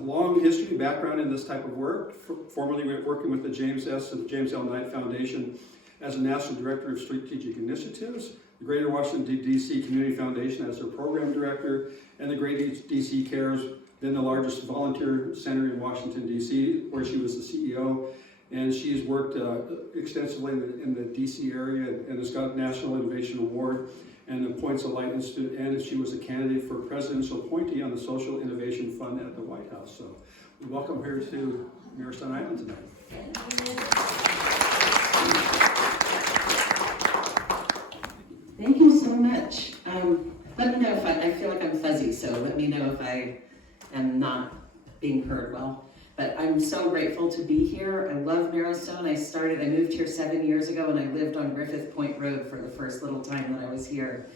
long history, background in this type of work, formerly working with the James L. Knight Foundation as a National Director of Strategic Initiatives, the Greater Washington, D.C. Community Foundation as their Program Director, and the Great D.C. Cares, then the largest volunteer center in Washington, D.C., where she was the CEO. And she's worked extensively in the D.C. area and has got a National Innovation Award and the Points of Light Institute, and she was a candidate for presidential appointee on the Social Innovation Fund at the White House. So we welcome her to Mirrorstone Island tonight. Thank you so much. Let me know if I feel like I'm fuzzy, so let me know if I am not being heard well. But I'm so grateful to be here. I love Mirrorstone. I moved here 7 years ago, and I lived on Griffith Point Road for the first little time that I was here.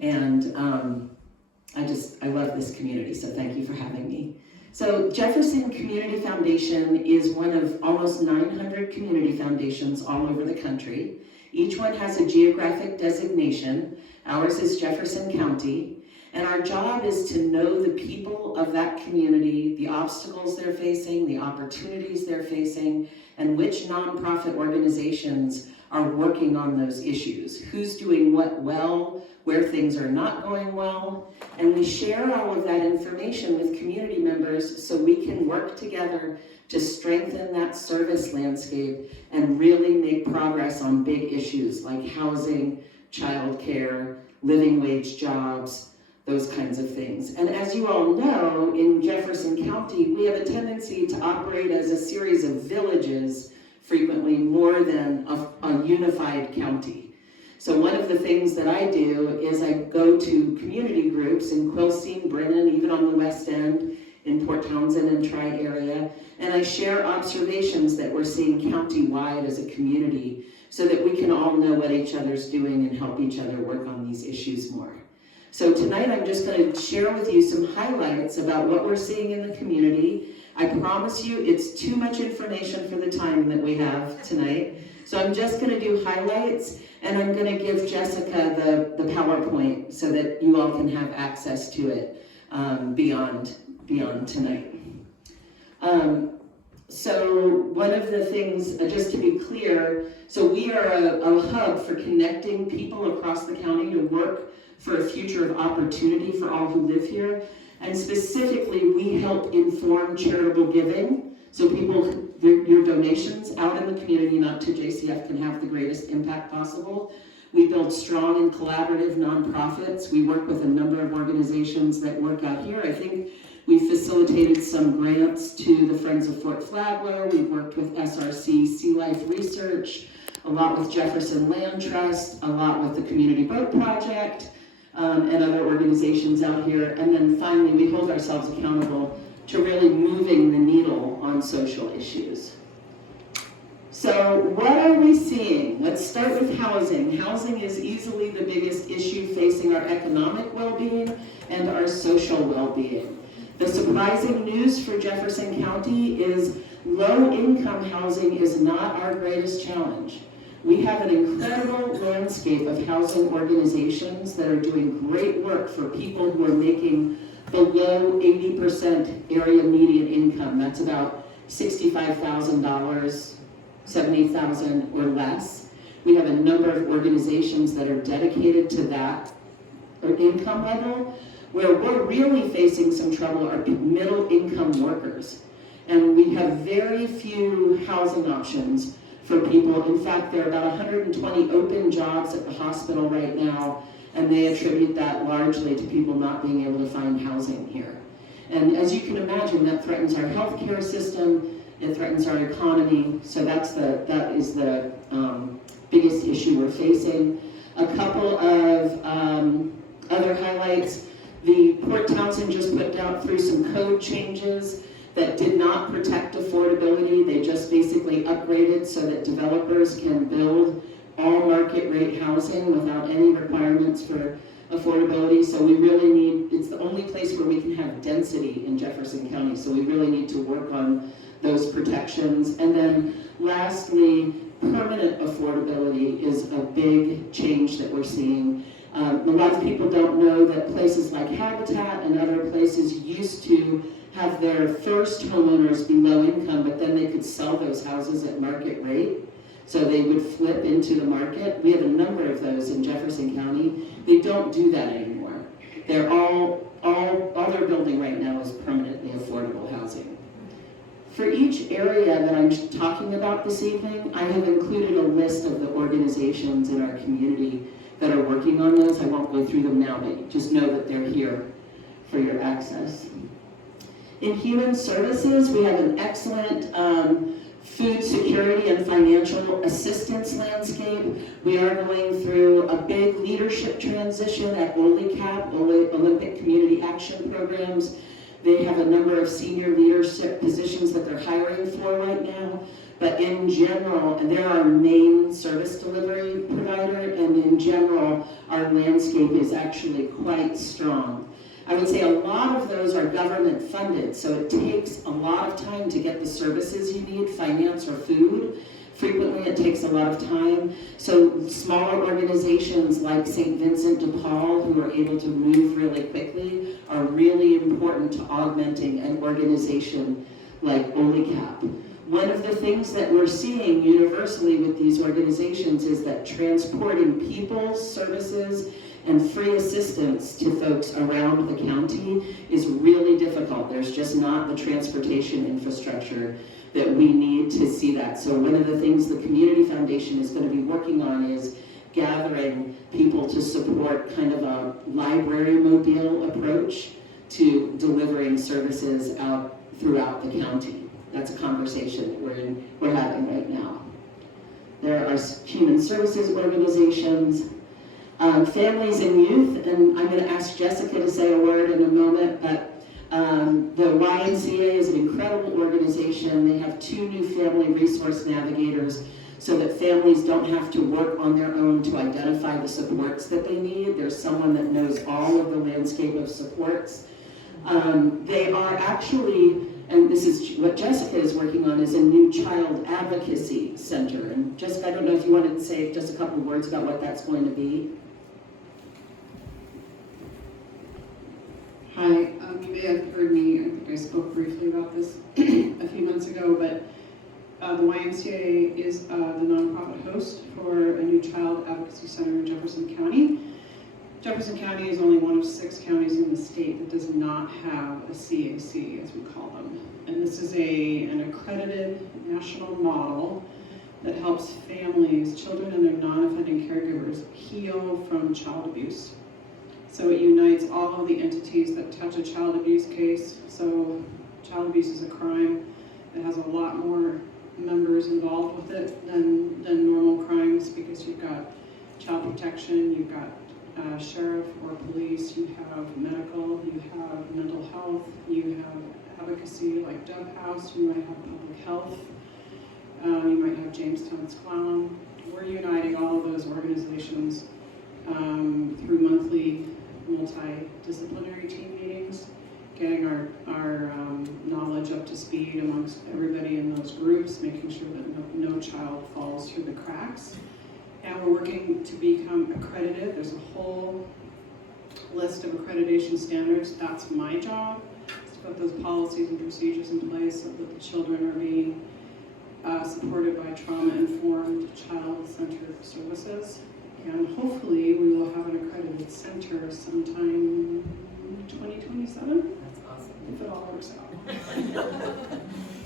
And I love this community, so thank you for having me. So Jefferson Community Foundation is one of almost 900 community foundations all over the country. Each one has a geographic designation. Ours is Jefferson County. And our job is to know the people of that community, the obstacles they're facing, the opportunities they're facing, and which nonprofit organizations are working on those issues. Who's doing what well, where things are not going well. And we share all of that information with community members so we can work together to strengthen that service landscape and really make progress on big issues like housing, childcare, living wage jobs, those kinds of things. And as you all know, in Jefferson County, we have a tendency to operate as a series of villages, frequently more than a unified county. So one of the things that I do is I go to community groups in Quilcene, Brennan, even on the West End, in Port Townsend and Tri-area, and I share observations that we're seeing county-wide as a community so that we can all know what each other's doing and help each other work on these issues more. So tonight I'm just going to share with you some highlights about what we're seeing in the community. I promise you it's too much information for the time that we have tonight. So I'm just going to do highlights, and I'm going to give Jessica the PowerPoint so that you all can have access to it beyond tonight. So one of the things, just to be clear, so we are a hub for connecting people across the county to work for a future of opportunity for all who live here. And specifically, we help inform charitable giving. So people, your donations out in the community, not to JCF, can have the greatest impact possible. We build strong and collaborative nonprofits. We work with a number of organizations that work out here. I think we facilitated some grants to the Friends of Fort Flagler. We've worked with SRC Sea Life Research, a lot with Jefferson Land Trust, a lot with the Community Boat Project, and other organizations out here. And then finally, we hold ourselves accountable to really moving the needle on social issues. So what are we seeing? Let's start with housing. Housing is easily the biggest issue facing our economic well-being and our social well-being. The surprising news for Jefferson County is low-income housing is not our greatest challenge. We have an incredible landscape of housing organizations that are doing great work for people who are making below 80% area median income. That's about $65,000, $70,000 or less. We have a number of organizations that are dedicated to that income level. Where we're really facing some trouble are middle income workers. And we have very few housing options for people. In fact, there are about 120 open jobs at the hospital right now, and they attribute that largely to people not being able to find housing here. And as you can imagine, that threatens our healthcare system, it threatens our economy, so that is the biggest issue we're facing. A couple of other highlights. The Port Townsend just put down through some code changes that did not protect affordability. They just basically upgraded so that developers can build all market rate housing without any requirements for affordability. So we really need, it's the only place where we can have density in Jefferson County. So we really need to work on those protections. And then lastly, permanent affordability is a big change that we're seeing. A lot of people don't know that places like Habitat and other places used to have their first homeowners be low income, but then they could sell those houses at market rate. So they would flip into the market. We have a number of those in Jefferson County. They don't do that anymore. They're all they're building right now is permanently affordable housing. For each area that I'm talking about this evening, I have included a list of the organizations in our community that are working on those. I won't go through them now, but just know that they're here for your access. In human services, we have an excellent food security and financial assistance landscape. We are going through a big leadership transition at OLICAP, Olympic Community Action Programs. They have a number of senior leadership positions that they're hiring for right now. But in general, and they're our main service delivery provider, and in general, our landscape is actually quite strong. I would say a lot of those are government funded, so it takes a lot of time to get the services you need, finance or food. Frequently it takes a lot of time. So smaller organizations like St. Vincent de Paul, who are able to move really quickly, are really important to augmenting an organization like OLICAP. One of the things that we're seeing universally with these organizations is that transporting people, services, and free assistance to folks around the county is really difficult. There's just not the transportation infrastructure that we need to see that. So one of the things the Community Foundation is going to be working on is gathering people to support kind of a library mobile approach to delivering services out throughout the county. That's a conversation that we're having right now. There are human services organizations, families and youth, and I'm going to ask Jessica to say a word in a moment, but the YMCA is an incredible organization. They have 2 new family resource navigators so that families don't have to work on their own to identify the supports that they need. There's someone that knows all of the landscape of supports. They are actually, and this is what Jessica is working on, is a new child advocacy center. And Jessica, I don't know if you wanted to say just a couple of words about what that's going to be. Hi, you may have heard me, I think I spoke briefly about this a few months ago, but the YMCA is the nonprofit host for a new child advocacy center in Jefferson County. Jefferson County is only one of 6 counties in the state that does not have a CAC, as we call them. And this is an accredited national model that helps families, children and their non-offending caregivers heal from child abuse. So it unites all of the entities that touch a child abuse case. So child abuse is a crime. It has a lot more members involved with it than normal crimes, because you've got child protection, you've got sheriff or police, you have medical, you have mental health, you have advocacy like Dove House, you might have public health, you might have Jamestown's Clown. We're uniting all of those organizations through monthly multidisciplinary team meetings, getting our knowledge up to speed amongst everybody in those groups, making sure that no child falls through the cracks. And we're working to become accredited. There's a whole list of accreditation standards. That's my job, is to put those policies and procedures in place so that the children are being supported by trauma-informed, child-centered services. And hopefully we will have an accredited center sometime 2027. That's awesome. If it all works out.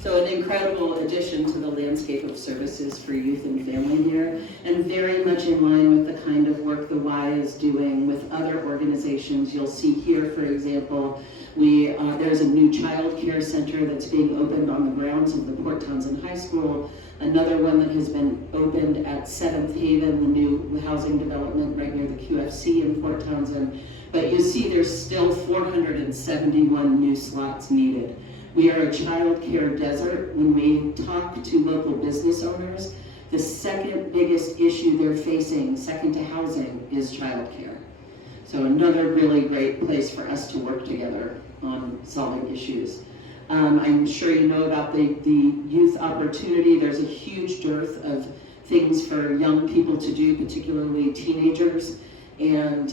So an incredible addition to the landscape of services for youth and family here, and very much in line with the kind of work the Y is doing with other organizations. You'll see here, for example, there's a new child care center that's being opened on the grounds of the Port Townsend High School, another one that has been opened at 7th Haven, the new housing development right near the QFC in Port Townsend. But you see there's still 471 new slots needed. We are a child care desert. When we talk to local business owners, the second biggest issue they're facing, second to housing, is child care. So another really great place for us to work together on solving issues. I'm sure you know about the youth opportunity. There's a huge dearth of things for young people to do, particularly teenagers. And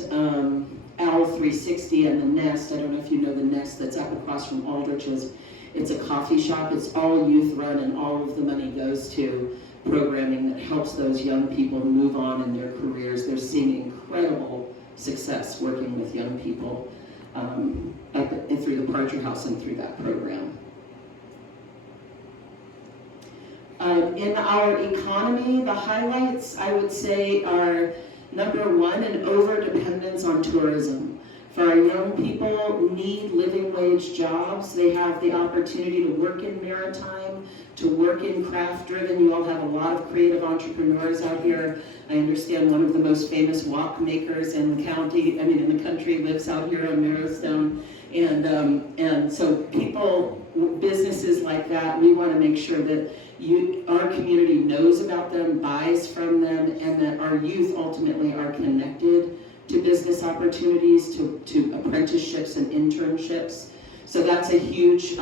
Owl 360 and the Nest. I don't know if you know the Nest that's up across from Aldrich's. It's a coffee shop. It's all youth run, and all of the money goes to programming that helps those young people move on in their careers. They're seeing incredible success working with young people through the Parcher House and through that program. In our economy, the highlights, I would say, are number one, an over-dependence on tourism. For our young people need living wage jobs. They have the opportunity to work in maritime, to work in craft-driven. You all have a lot of creative entrepreneurs out here. I understand one of the most famous wok makers in the country lives out here on Marrowstone. And so people, businesses like that, we want to make sure that our community knows about them, buys from them, and that our youth ultimately are connected to business opportunities, to apprenticeships and internships. So that's a huge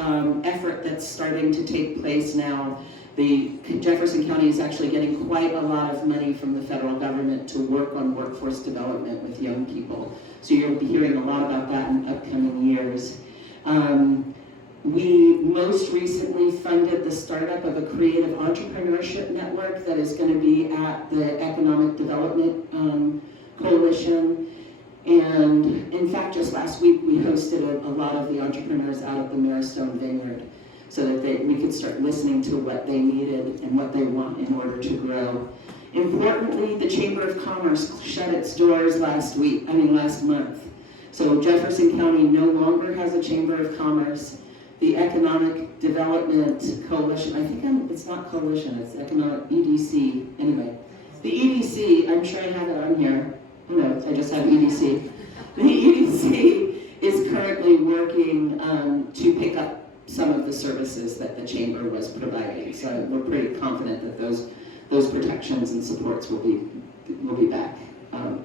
effort that's starting to take place now. The Jefferson County is actually getting quite a lot of money from the federal government to work on workforce development with young people. So you'll be hearing a lot about that in upcoming years. We most recently funded the startup of a creative entrepreneurship network that is going to be at the Economic Development Coalition. And in fact, just last week, we hosted a lot of the entrepreneurs out at the Marrowstone Vineyard so that we could start listening to what they needed and what they want in order to grow. Importantly, the Chamber of Commerce shut its doors last month. So Jefferson County no longer has a Chamber of Commerce. The Economic Development Coalition, it's not coalition, it's Economic EDC. Anyway, the EDC, I'm sure I have it on here. No, I just have EDC. The EDC is currently working to pick up some of the services that the Chamber was providing. So we're pretty confident that those protections and supports will be back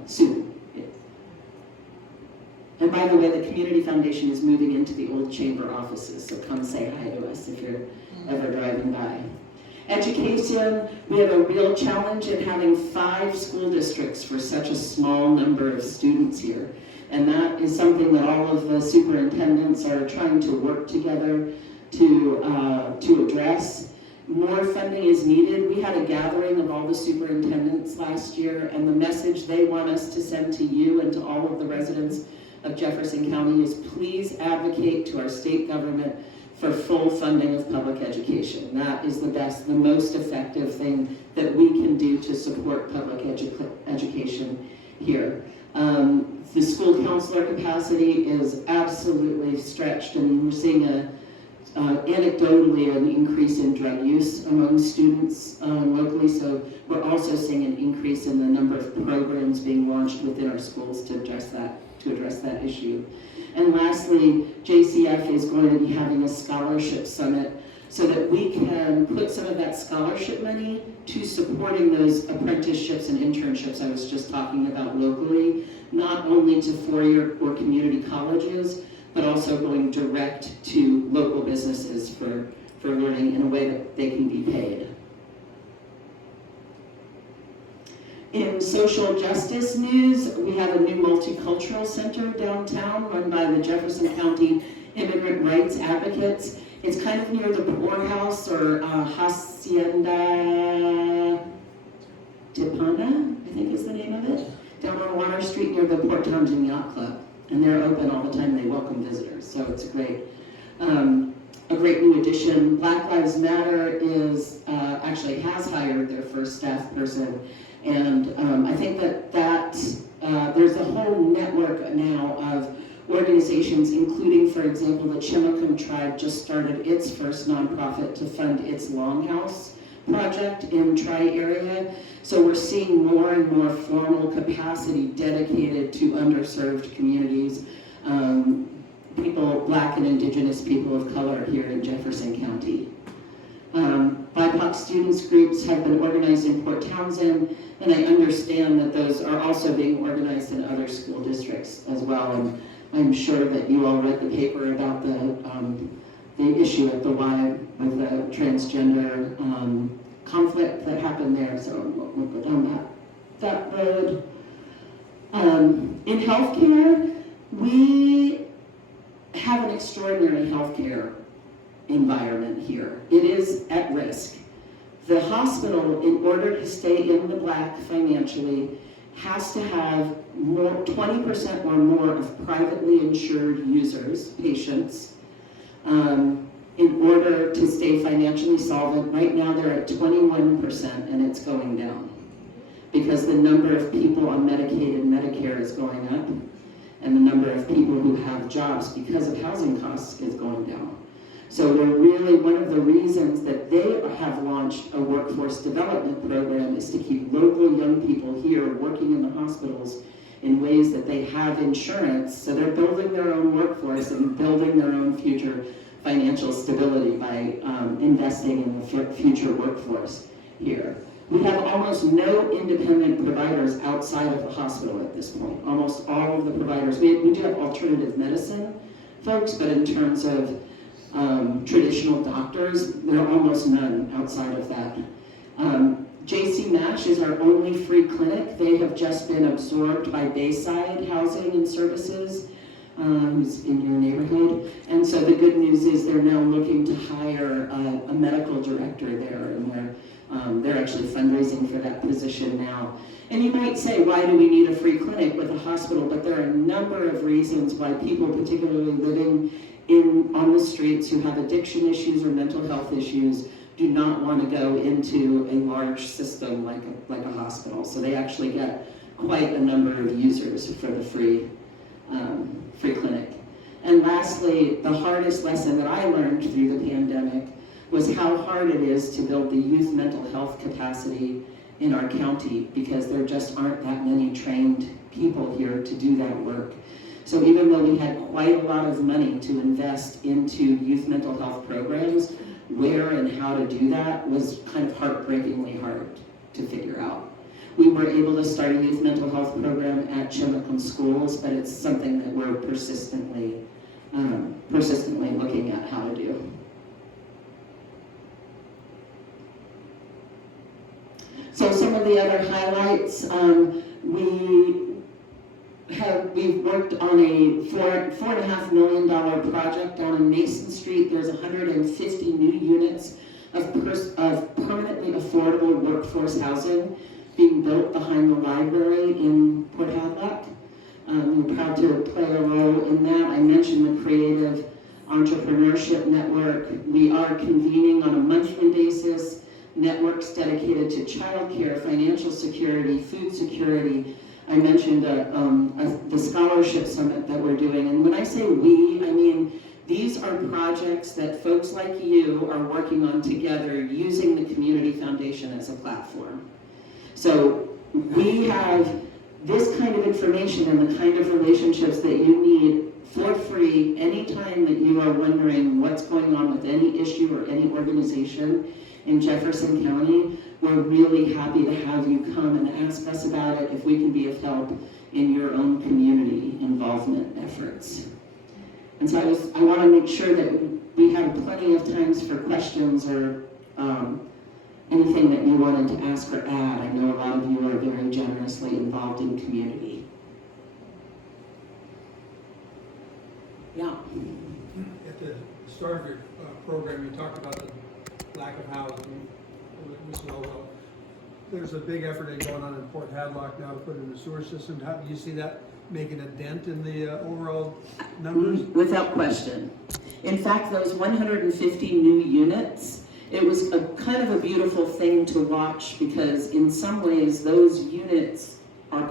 soon. And by the way, the Community Foundation is moving into the old Chamber offices, so come say hi to us if you're ever driving by. Education, we have a real challenge in having 5 school districts for such a small number of students here. And that is something that all of the superintendents are trying to work together to address. More funding is needed. We had a gathering of all the superintendents last year, and the message they want us to send to you and to all of the residents of Jefferson County is please advocate to our state government for full funding of public education. That is the most effective thing that we can do to support public education here. The school counselor capacity is absolutely stretched, and we're seeing anecdotally an increase in drug use among students locally, so we're also seeing an increase in the number of programs being launched within our schools to address that issue. And lastly, JCF is going to be having a scholarship summit so that we can put some of that scholarship money to supporting those apprenticeships and internships I was just talking about locally, not only to four-year or community colleges, but also going direct to local businesses for learning in a way that they can be paid. In social justice news, we have a new multicultural center downtown run by the Jefferson County Immigrant Rights Advocates. It's kind of near the poorhouse or Hacienda Tipana, I think is the name of it, down on Water Street near the Port Townsend Yacht Club. And they're open all the time. They welcome visitors, so it's a great new addition. Black Lives Matter is actually has hired their first staff person, and I think that there's a whole network now of organizations, including, for example, the Chimacum tribe just started its first nonprofit to fund its Longhouse project in Tri-Area. So we're seeing more and more formal capacity dedicated to underserved communities, people, Black and Indigenous people of color here in Jefferson County. BIPOC students groups have been organized in Port Townsend, and I understand that those are also being organized in other school districts as well. And I'm sure that you all read the paper about the issue at the Y with the transgender conflict that happened there, so we'll go down that road. In healthcare, We have an extraordinary healthcare environment here. It is at risk. The hospital, in order to stay in the black financially, has to have 20% or more of privately insured users, patients, in order to stay financially solvent. Right now they're at 21% and it's going down because the number of people on Medicaid and Medicare is going up and the number of people who have jobs because of housing costs is going down. So we're really, one of the reasons that they have launched a workforce development program is to keep local young people here working in the hospitals in ways that they have insurance, so they're building their own workforce and building their own future financial stability by investing in the future workforce here. We have almost no independent providers outside of the hospital at this point. Almost all of the providers, we do have alternative medicine folks, but in terms of traditional doctors, there are almost none outside of that. JC Nash is our only free clinic. They have just been absorbed by Bayside Housing and Services, who's in your neighborhood. And so the good news is they're now looking to hire a medical director there, and they're actually fundraising for that position now. And you might say, why do we need a free clinic with a hospital? But there are a number of reasons why people, particularly living on the streets who have addiction issues or mental health issues, do not want to go into a large system like a hospital. So they actually get quite a number of users for the free clinic. And lastly, the hardest lesson that I learned through the pandemic was how hard it is to build the youth mental health capacity in our county, because there just aren't that many trained people here to do that work. So even though we had quite a lot of money to invest into youth mental health programs, where and how to do that was kind of heartbreakingly hard to figure out. We were able to start a youth mental health program at Chimicum schools, but it's something that we're persistently looking at how to do. So some of the other highlights, we've worked on a $4.5 million project down in Mason Street. There's 150 new units of permanently affordable workforce housing being built behind the library in Port Hadlock. We're proud to play a role in that. I mentioned the Creative Entrepreneurship Network. We are convening on a monthly basis networks dedicated to childcare, financial security, food security. I mentioned the scholarship summit that we're doing. And when I say we, I mean these are projects that folks like you are working on together using the Community Foundation as a platform. So we have this kind of information and the kind of relationships that you need for free anytime that you are wondering what's going on with any issue or any organization in Jefferson County. We're really happy to have you come and ask us about it if we can be of help in your own community involvement efforts. And so I want to make sure that we have plenty of times for questions or anything that you wanted to ask or add. I know a lot of you are very generously involved in community. Yeah. At the start of your program, you talked about the lack of housing. There's a big effort going on in Port Hadlock now to put in a sewer system. How do you see that making a dent in the overall numbers? Without question. In fact, those 150 new units, it was a kind of a beautiful thing to watch, because in some ways those units are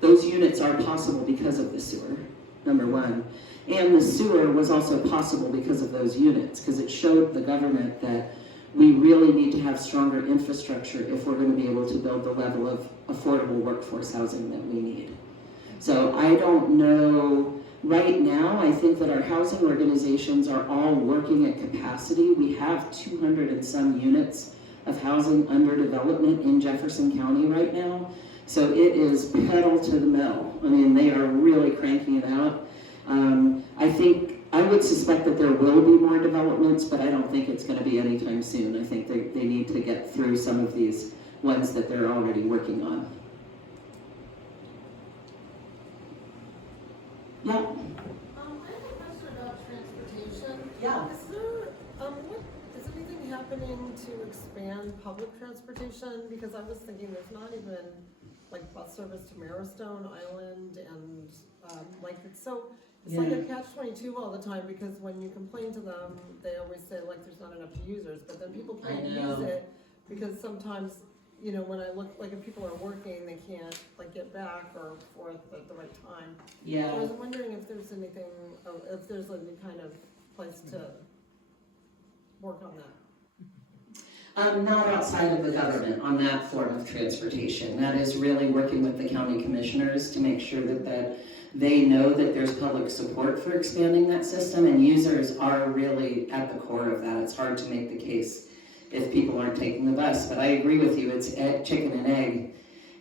those units are possible because of the sewer, number one. And the sewer was also possible because of those units, because it showed the government that we really need to have stronger infrastructure if we're going to be able to build the level of affordable workforce housing that we need. So I don't know. Right now, I think that our housing organizations are all working at capacity. We have 200 and some units of housing under development in Jefferson County right now. So it is pedal to the metal. I mean, they are really cranking it out. I would suspect that there will be more developments, but I don't think it's going to be anytime soon. I think they need to get through some of these ones that they're already working on. Yeah. Is anything happening to expand public transportation? Because I was thinking there's not even like bus service to Marrowstone Island and like it's like a catch-22 all the time, because when you complain to them, they always say like there's not enough users, but then people can't use it because sometimes, you know, when I look, like if people are working, they can't like get back or forth at the right time. Yeah. I was wondering if there's anything, if there's a kind of place to work on that. Not outside of the government on that form of transportation. That is really working with the county commissioners to make sure that they know that there's public support for expanding that system, and users are really at the core of that. It's hard to make the case if people aren't taking the bus, but I agree with you, it's chicken and egg.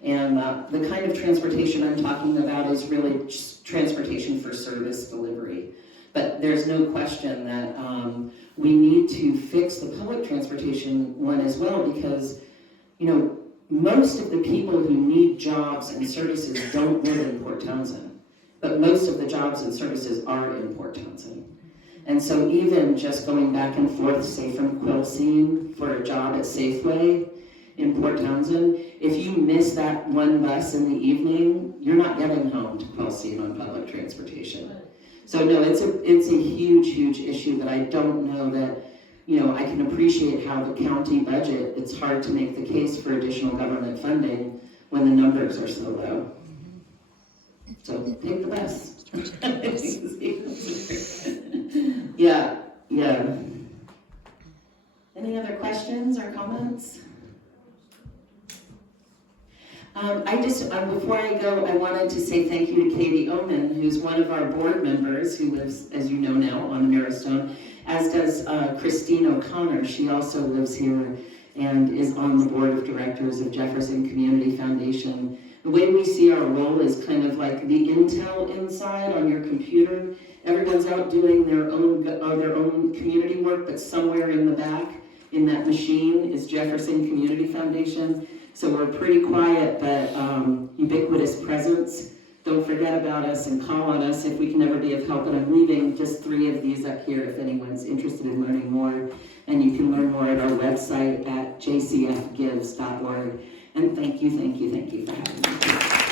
And the kind of transportation I'm talking about is really just transportation for service delivery. But there's no question that we need to fix the public transportation one as well, because, you know, most of the people who need jobs and services don't live in Port Townsend, but most of the jobs and services are in Port Townsend. And so even just going back and forth, say from Quilcene for a job at Safeway in Port Townsend, if you miss that one bus in the evening, you're not getting home to Quilcene on public transportation. So no, it's a huge, huge issue that I don't know that, you know, I can appreciate how the county budget, it's hard to make the case for additional government funding when the numbers are so low. So take the bus. Yeah. Any other questions or comments? Before I go, I wanted to say thank you to Katie Oman, who's one of our board members, who lives, as you know now, on Marrowstone, as does Christine O'Connor. She also lives here and is on the board of directors of Jefferson Community Foundation. The way we see our role is kind of like the Intel inside on your computer. Everyone's out doing their own community work, but somewhere in the back, in that machine, is Jefferson Community Foundation. So we're pretty quiet, but ubiquitous presence. Don't forget about us and call on us if we can ever be of help. And I'm leaving just 3 of these up here if anyone's interested in learning more. And you can learn more at our website at jcfgives.org. And thank you for having me.